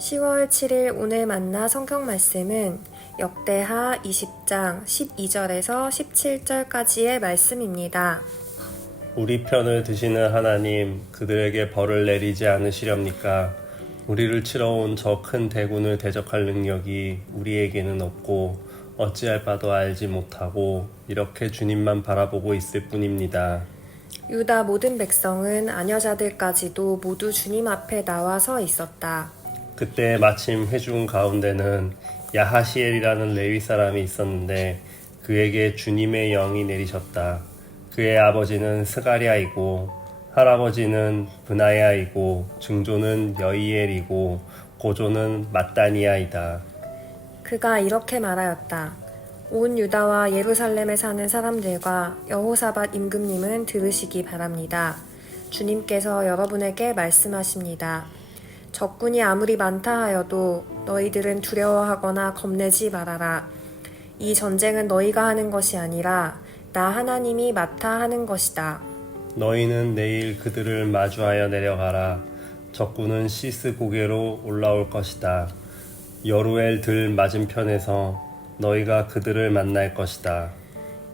10월 7일 오늘 만나 성경 말씀은 역대하 20장 12절에서 17절까지의 말씀입니다. 우리 편을 드시는 하나님, 그들에게 벌을 내리지 않으시렵니까? 우리를 치러 온 저 큰 대군을 대적할 능력이 우리에게는 없고 어찌할 바도 알지 못하고 이렇게 주님만 바라보고 있을 뿐입니다. 유다 모든 백성은 아녀자들까지도 모두 주님 앞에 나와 서 있었다. 그때 마침 회중 가운데는 야하시엘이라는 레위 사람이 있었는데 그에게 주님의 영이 내리셨다. 그의 아버지는 스가랴이고 할아버지는 브나야이고 증조는 여이엘이고 고조는 mat단이아이다. 그가 이렇게 말하였다. 온 유다와 예루살렘에 사는 사람들과 여호사밧 임금님은 들으시기 바랍니다. 주님께서 여러분에게 말씀하십니다. 적군이 아무리 많다 하여도 너희들은 두려워하거나 겁내지 말아라. 이 전쟁은 너희가 하는 것이 아니라 나 하나님이 맡아 하는 것이다. 너희는 내일 그들을 마주하여 내려가라. 적군은 시스 고개로 올라올 것이다. 여루엘 들 맞은편에서 너희가 그들을 만날 것이다.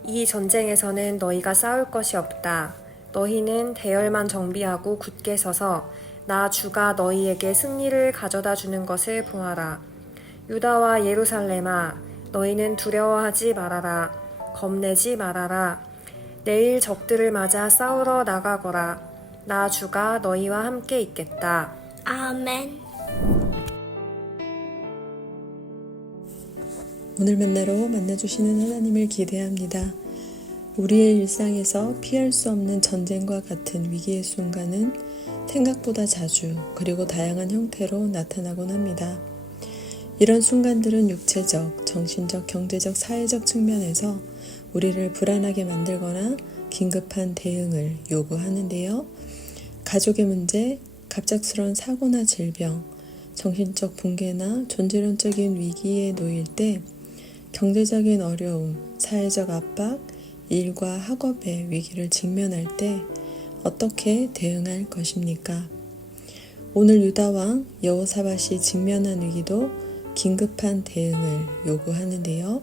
이 전쟁에서는 너희가 싸울 것이 없다. 너희는 대열만 정비하고 굳게 서서 나 주가 너희에게 승리를 가져다 주는 것을 보아라. 유다와 예루살렘아, 너희는 두려워하지 말아라. 겁내지 말아라. 내일 적들을 맞아 싸우러 나가거라. 나 주가 너희와 함께 있겠다. 아멘. 오늘 만나러 만나주시는 하나님을 기대합니다. 우리의 일상에서 피할 수 없는 전쟁과 같은 위기의 순간은 생각보다 자주 그리고 다양한 형태로 나타나곤 합니다. 이런 순간들은 육체적, 정신적, 경제적, 사회적 측면에서 우리를 불안하게 만들거나 긴급한 대응을 요구하는데요. 가족의 문제, 갑작스러운 사고나 질병, 정신적 붕괴나 존재론적인 위기에 놓일 때 경제적인 어려움, 사회적 압박, 일과 학업의 위기를 직면할 때 어떻게 대응할 것입니까? 오늘 유다 왕 여호사밧이 직면한 위기도 긴급한 대응을 요구하는데요.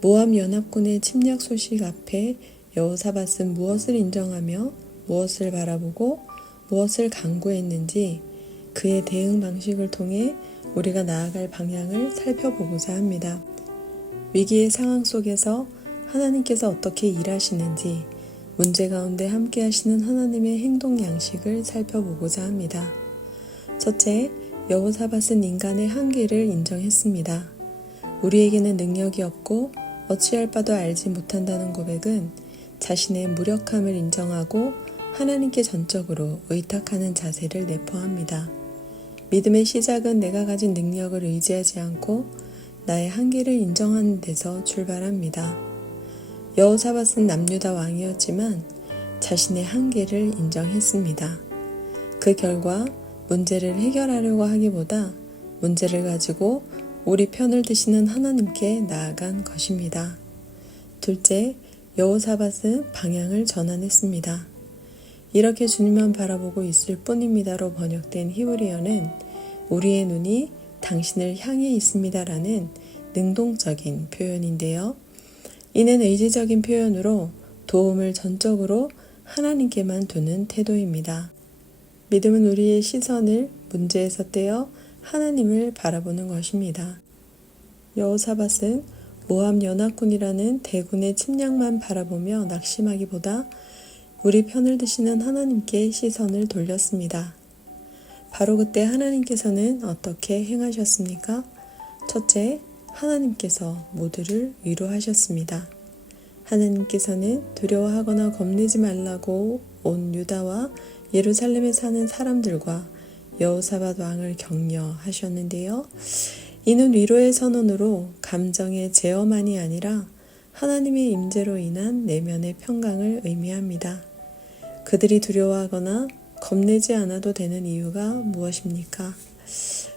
모압 연합군의 침략 소식 앞에 여호사밧은 무엇을 인정하며 무엇을 바라보고 무엇을 강구했는지 그의 대응 방식을 통해 우리가 나아갈 방향을 살펴보고자 합니다. 위기의 상황 속에서 하나님께서 어떻게 일하시는지 문제 가운데 함께 하시는 하나님의 행동 양식을 살펴보고자 합니다. 첫째, 여호사밧은 인간의 한계를 인정했습니다. 우리에게는 능력이 없고 어찌할 바도 알지 못한다는 고백은 자신의 무력함을 인정하고 하나님께 전적으로 의탁하는 자세를 내포합니다. 믿음의 시작은 내가 가진 능력을 의지하지 않고 나의 한계를 인정하는 데서 출발합니다. 여호사밧은 남유다 왕이었지만 자신의 한계를 인정했습니다. 그 결과 문제를 해결하려고 하기보다 문제를 가지고 우리 편을 드시는 하나님께 나아간 것입니다. 둘째, 여호사밧은 방향을 전환했습니다. 이렇게 주님만 바라보고 있을 뿐입니다로 번역된 히브리어는 우리의 눈이 당신을 향해 있습니다라는 능동적인 표현인데요. 이는 의지적인 표현으로 도움을 전적으로 하나님께만 두는 태도입니다. 믿음은 우리의 시선을 문제에서 떼어 하나님을 바라보는 것입니다. 여호사밧은 모압 연합군이라는 대군의 침략만 바라보며 낙심하기보다 우리 편을 드시는 하나님께 시선을 돌렸습니다. 바로 그때 하나님께서는 어떻게 행하셨습니까? 첫째, 하나님께서 모두를 위로하셨습니다. 하나님께서는 두려워하거나 겁내지 말라고 온 유다와 예루살렘에 사는 사람들과 여호사밧 왕을 격려하셨는데요. 이는 위로의 선언으로 감정의 제어만이 아니라 하나님의 임재로 인한 내면의 평강을 의미합니다. 그들이 두려워하거나 겁내지 않아도 되는 이유가 무엇입니까?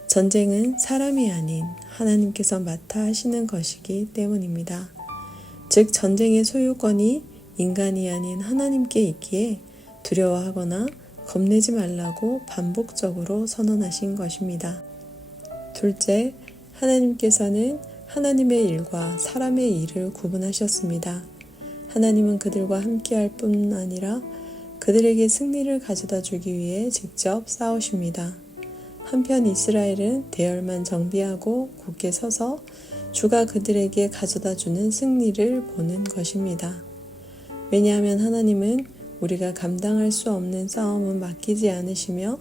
전쟁은 사람이 아닌 하나님께서 맡아 하시는 것이기 때문입니다. 즉 전쟁의 소유권이 인간이 아닌 하나님께 있기에 두려워하거나 겁내지 말라고 반복적으로 선언하신 것입니다. 둘째, 하나님께서는 하나님의 일과 사람의 일을 구분하셨습니다. 하나님은 그들과 함께할 뿐 아니라 그들에게 승리를 가져다 주기 위해 직접 싸우십니다. 한편 이스라엘은 대열만 정비하고 굳게 서서 주가 그들에게 가져다 주는 승리를 보는 것입니다. 왜냐하면 하나님은 우리가 감당할 수 없는 싸움은 맡기지 않으시며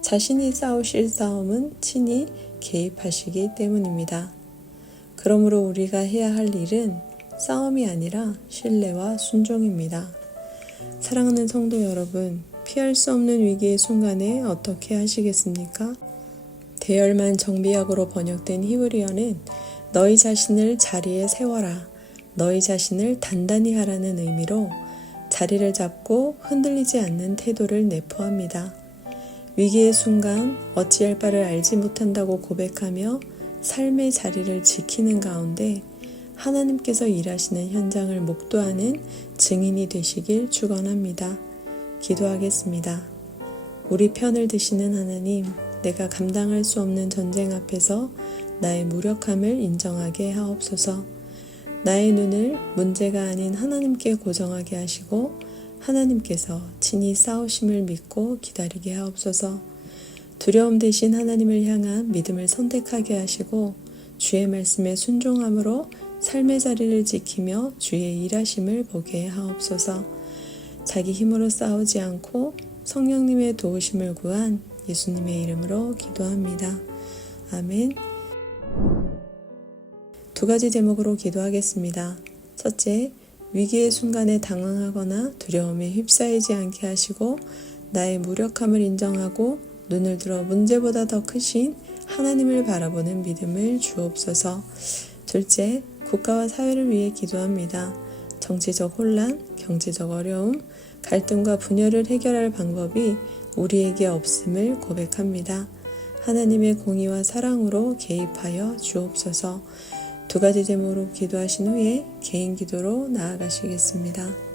자신이 싸우실 싸움은 친히 개입하시기 때문입니다. 그러므로 우리가 해야 할 일은 싸움이 아니라 신뢰와 순종입니다. 사랑하는 성도 여러분, 피할 수 없는 위기의 순간에 어떻게 하시겠습니까? 대열만 정비약으로 번역된 히브리어는 너희 자신을 자리에 세워라, 너희 자신을 단단히 하라는 의미로 자리를 잡고 흔들리지 않는 태도를 내포합니다. 위기의 순간 어찌할 바를 알지 못한다고 고백하며 삶의 자리를 지키는 가운데 하나님께서 일하시는 현장을 목도하는 증인이 되시길 축원합니다. 기도하겠습니다. 우리 편을 드시는 하나님, 내가 감당할 수 없는 전쟁 앞에서 나의 무력함을 인정하게 하옵소서. 나의 눈을 문제가 아닌 하나님께 고정하게 하시고 하나님께서 친히 싸우심을 믿고 기다리게 하옵소서. 두려움 대신 하나님을 향한 믿음을 선택하게 하시고 주의 말씀에 순종함으로 삶의 자리를 지키며 주의 일하심을 보게 하옵소서. 자기 힘으로 싸우지 않고 성령님의 도우심을 구한 예수님의 이름으로 기도합니다. 아멘. 두 가지 제목으로 기도하겠습니다. 첫째, 위기의 순간에 당황하거나 두려움에 휩싸이지 않게 하시고 나의 무력함을 인정하고 눈을 들어 문제보다 더 크신 하나님을 바라보는 믿음을 주옵소서. 둘째, 국가와 사회를 위해 기도합니다. 정치적 혼란, 경제적 어려움, 갈등과 분열을 해결할 방법이 우리에게 없음을 고백합니다. 하나님의 공의와 사랑으로 개입하여 주옵소서. 두 가지 제목으로 기도하신 후에 개인 기도로 나아가시겠습니다.